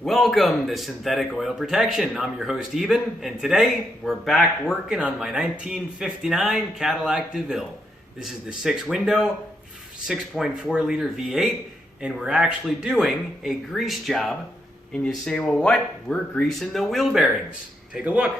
Welcome to Synthetic Oil Protection. I'm your host Eben, and today we're back working on my 1959 Cadillac DeVille. This is the 6-window, 6.4 liter V8, and we're actually doing a grease job. And you say, well, what? We're greasing the wheel bearings. Take a look.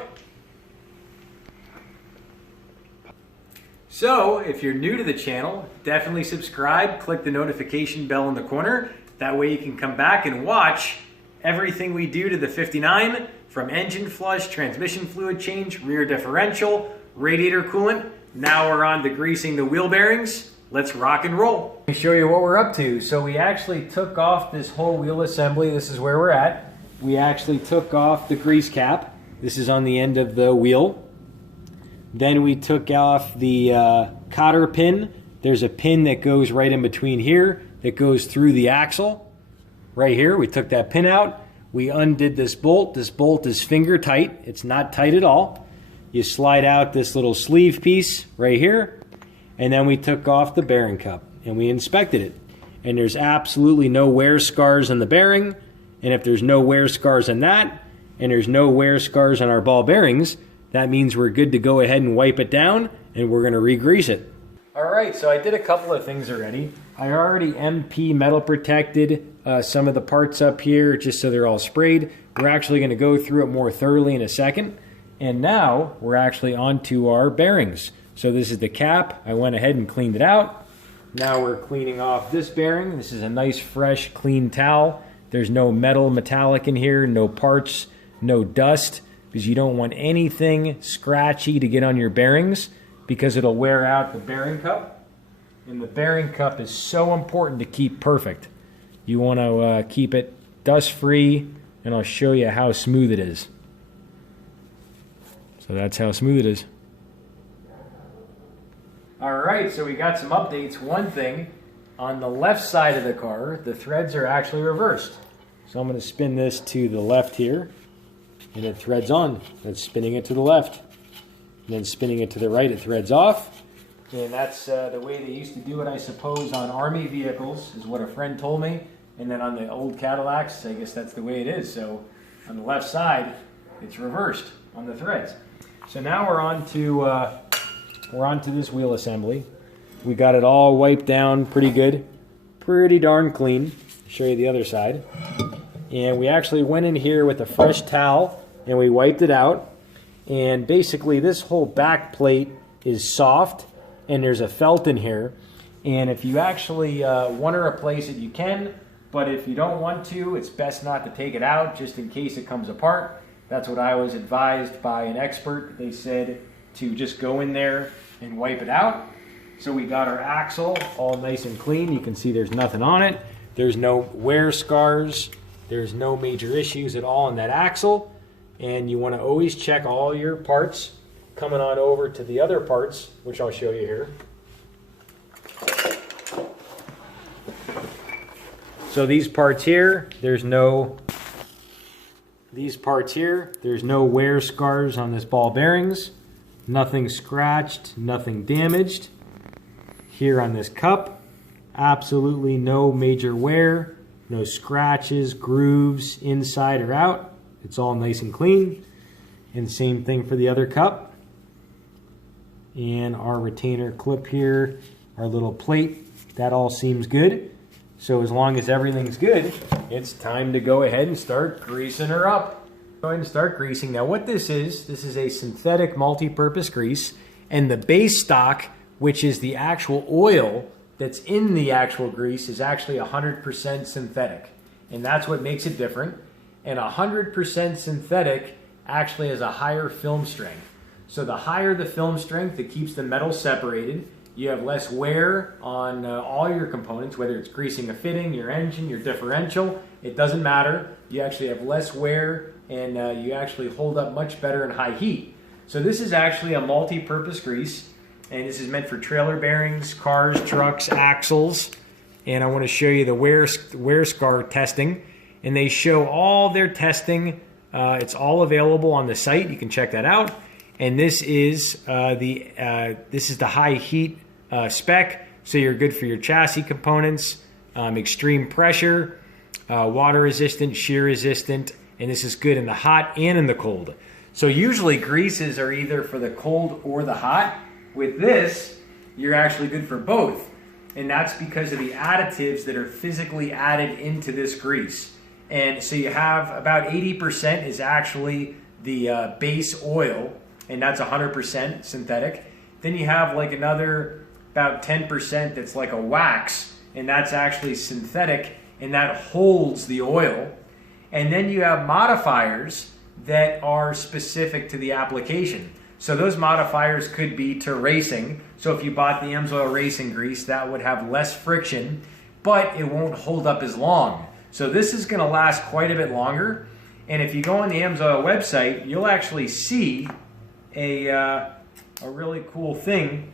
So, if you're new to the channel, definitely subscribe, click the notification bell in the corner. That way you can come back and watch everything we do to the 59, from engine flush, transmission fluid change, rear differential, radiator coolant. Now we're on to greasing the wheel bearings. Let's rock and roll. Let me show you what we're up to. So we actually took off this whole wheel assembly. This is where we're at. We actually took off the grease cap. This is on the end of the wheel. Then we took off the cotter pin. There's a pin that goes right in between here that goes through the axle. Right here, we took that pin out. We undid this bolt. This bolt is finger tight. It's not tight at all. You slide out this little sleeve piece right here, and then we took off the bearing cup and we inspected it. And there's absolutely no wear scars on the bearing. And if there's no wear scars on that, and there's no wear scars on our ball bearings, that means we're good to go ahead and wipe it down, and we're gonna re-grease it. All right, so I did a couple of things already. I already MP metal protected some of the parts up here just so they're all sprayed. We're actually going to go through it more thoroughly in a second. And now we're actually onto our bearings. So this is the cap. I went ahead and cleaned it out. Now we're cleaning off this bearing. This is a nice fresh clean towel. There's no metal metallic in here, no parts, no dust, because you don't want anything scratchy to get on your bearings because it'll wear out the bearing cup. And the bearing cup is so important to keep perfect. You want to keep it dust-free, and I'll show you how smooth it is. So that's how smooth it is. All right, so we got some updates. One thing, on the left side of the car, the threads are actually reversed. So I'm going to spin this to the left here, and it threads on. That's spinning it to the left. And then spinning it to the right, it threads off. And that's the way they used to do it, I suppose, on Army vehicles, is what a friend told me. And then on the old Cadillacs, I guess that's the way it is. So on the left side, it's reversed on the threads. So now we're on to this wheel assembly. We got it all wiped down pretty good, pretty darn clean. I'll show you the other side. And we actually went in here with a fresh towel and we wiped it out. And basically this whole back plate is soft, and there's a felt in here. And if you actually want to replace it, you can. But if you don't want to, it's best not to take it out just in case it comes apart. That's what I was advised by an expert. They said to just go in there and wipe it out. So we got our axle all nice and clean. You can see there's nothing on it. There's no wear scars. There's no major issues at all in that axle. And you want to always check all your parts coming on over to the other parts, which I'll show you here. So these parts here, there's no wear scars on this ball bearings. Nothing scratched, nothing damaged. Here on this cup, absolutely no major wear, no scratches, grooves, inside or out. It's all nice and clean. And same thing for the other cup. And our retainer clip here, our little plate, that all seems good. So as long as everything's good, it's time to go ahead and start greasing her up. Go ahead and start greasing. Now what this is a synthetic multi-purpose grease, and the base stock, which is the actual oil that's in the actual grease, is actually 100% synthetic. And that's what makes it different. And 100% synthetic actually has a higher film strength. So the higher the film strength, it keeps the metal separated. You have less wear on all your components, whether it's greasing a fitting, your engine, your differential. It doesn't matter. You actually have less wear, and you actually hold up much better in high heat. So this is actually a multi-purpose grease, and this is meant for trailer bearings, cars, trucks, axles. And I want to show you the wear scar testing. And they show all their testing. It's all available on the site. You can check that out. And this is the high heat spec, so you're good for your chassis components, extreme pressure, water resistant, shear resistant, and this is good in the hot and in the cold. So usually greases are either for the cold or the hot. With this, you're actually good for both. And that's because of the additives that are physically added into this grease. And so you have about 80% is actually the base oil, and that's 100% synthetic. Then you have like another about 10% that's like a wax, and that's actually synthetic, and that holds the oil. And then you have modifiers that are specific to the application. So those modifiers could be to racing. So if you bought the AMSOIL racing grease, that would have less friction, but it won't hold up as long. So this is going to last quite a bit longer. And if you go on the AMSOIL website, you'll actually see a really cool thing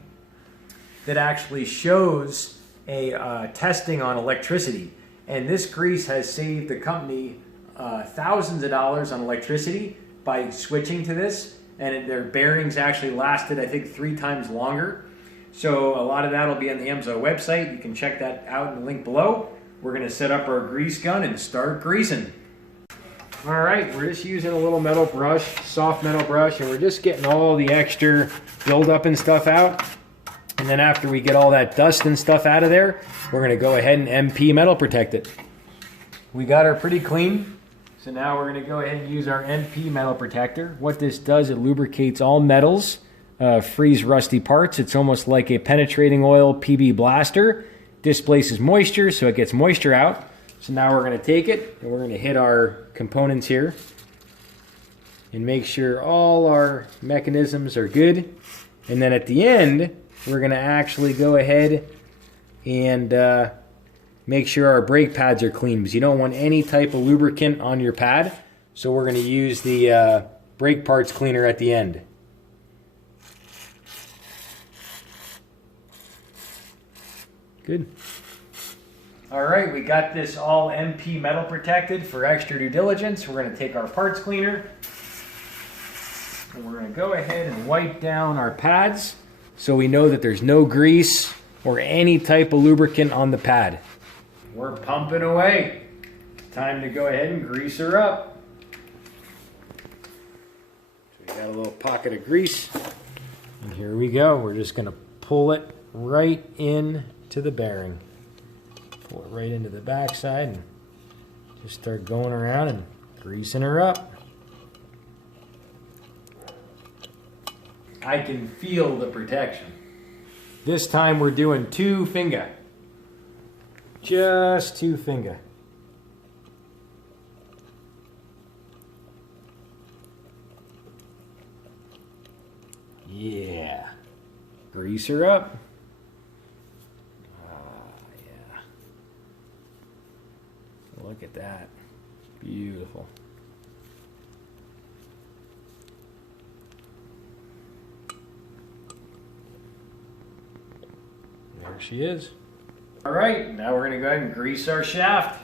that actually shows a testing on electricity. And this grease has saved the company thousands of dollars on electricity by switching to this, and their bearings actually lasted, I think, 3 times longer. So a lot of that will be on the AMSOIL website. You can check that out in the link below. We're going to set up our grease gun and start greasing. All right, we're just using a little metal brush, soft metal brush, and we're just getting all the extra buildup and stuff out. And then after we get all that dust and stuff out of there, we're going to go ahead and MP metal protect it. We got her pretty clean. So now we're going to go ahead and use our MP metal protector. What this does, it lubricates all metals, frees rusty parts. It's almost like a penetrating oil PB blaster. Displaces moisture, so it gets moisture out. So now we're going to take it and we're going to hit our components here and make sure all our mechanisms are good. And then at the end, we're going to actually go ahead and make sure our brake pads are clean, because you don't want any type of lubricant on your pad. So we're going to use the brake parts cleaner at the end. Good. All right, we got this all MP metal protected for extra due diligence. We're going to take our parts cleaner and we're going to go ahead and wipe down our pads so we know that there's no grease or any type of lubricant on the pad. We're pumping away. Time to go ahead and grease her up. So we got a little pocket of grease. And here we go. We're just going to pull it right in to the bearing. Pull it right into the backside and just start going around and greasing her up. I can feel the protection. This time we're doing 2 finger. Just 2 finger. Yeah. Grease her up. Yeah. Look at that. Beautiful. There she is. All right, now we're going to go ahead and grease our shaft.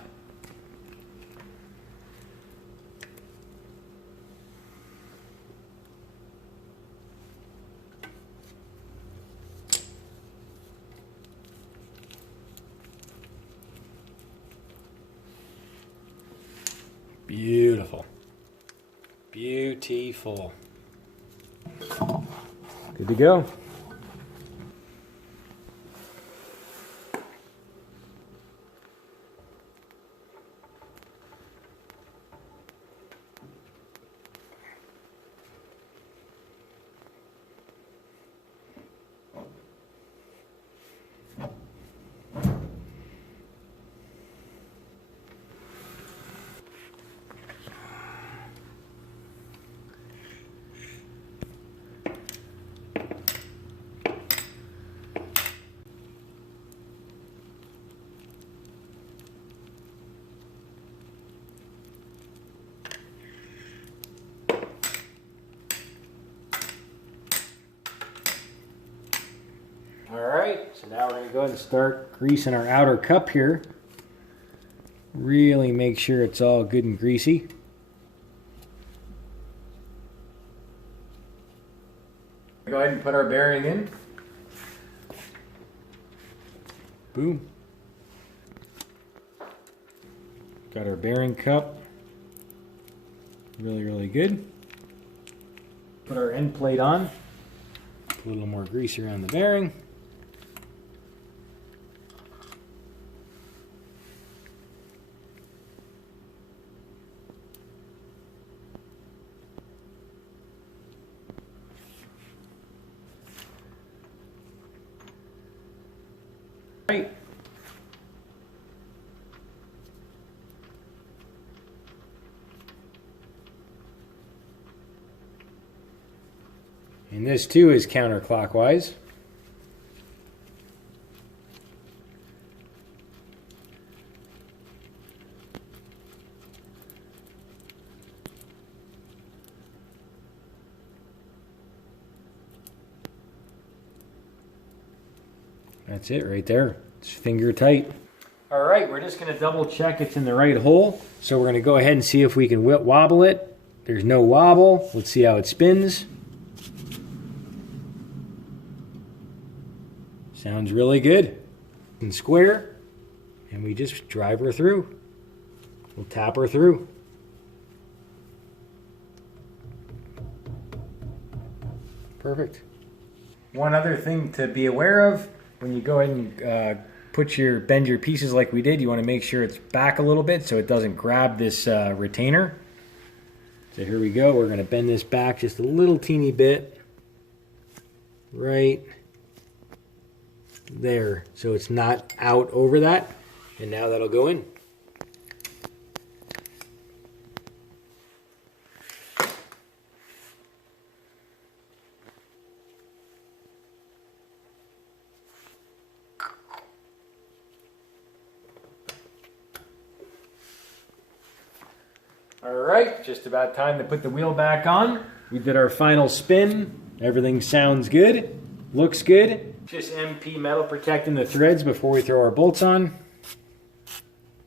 Beautiful. Beautiful. Good to go. Alright, so now we're going to go ahead and start greasing our outer cup here. Really make sure it's all good and greasy. Go ahead and put our bearing in. Boom. Got our bearing cup. Really, really good. Put our end plate on. Put a little more grease around the bearing. Right. And this too is counterclockwise. That's it right there. It's finger tight. All right, we're just going to double check it's in the right hole. So we're going to go ahead and see if we can wobble it. There's no wobble. Let's see how it spins. Sounds really good and square. And we just drive her through. We'll tap her through. Perfect. One other thing to be aware of, when you go ahead and bend your pieces like we did, you want to make sure it's back a little bit so it doesn't grab this retainer. So here we go. We're going to bend this back just a little teeny bit. Right there. So it's not out over that. And now that'll go in. All right, just about time to put the wheel back on. We did our final spin. Everything sounds good, looks good. Just MP metal protecting the threads before we throw our bolts on.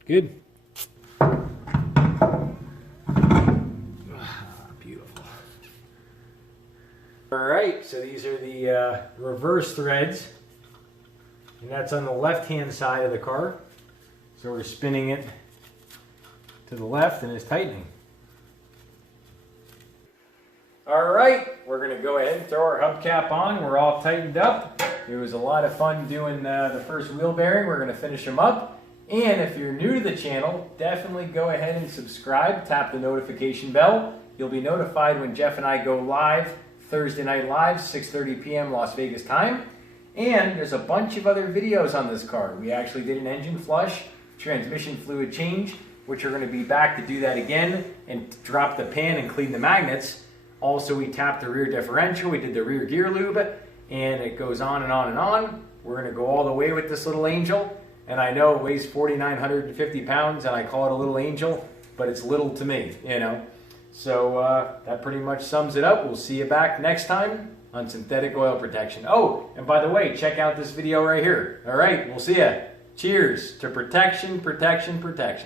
Good. Beautiful. All right, so these are the reverse threads. And that's on the left-hand side of the car. So we're spinning it to the left and it's tightening. All right, we're going to go ahead and throw our hubcap on. We're all tightened up. It was a lot of fun doing the first wheel bearing. We're going to finish them up. And if you're new to the channel, definitely go ahead and subscribe. Tap the notification bell. You'll be notified when Jeff and I go live, Thursday Night Live, 6:30 p.m. Las Vegas time. And there's a bunch of other videos on this car. We actually did an engine flush, transmission fluid change, which are going to be back to do that again and drop the pan and clean the magnets. Also, we tapped the rear differential, we did the rear gear lube, and it goes on and on and on. We're going to go all the way with this little angel, and I know it weighs 4,950 pounds, and I call it a little angel, but it's little to me, you know. So that pretty much sums it up. We'll see you back next time on synthetic oil protection. Oh, and by the way, check out this video right here. All right, we'll see ya. Cheers to protection, protection, protection.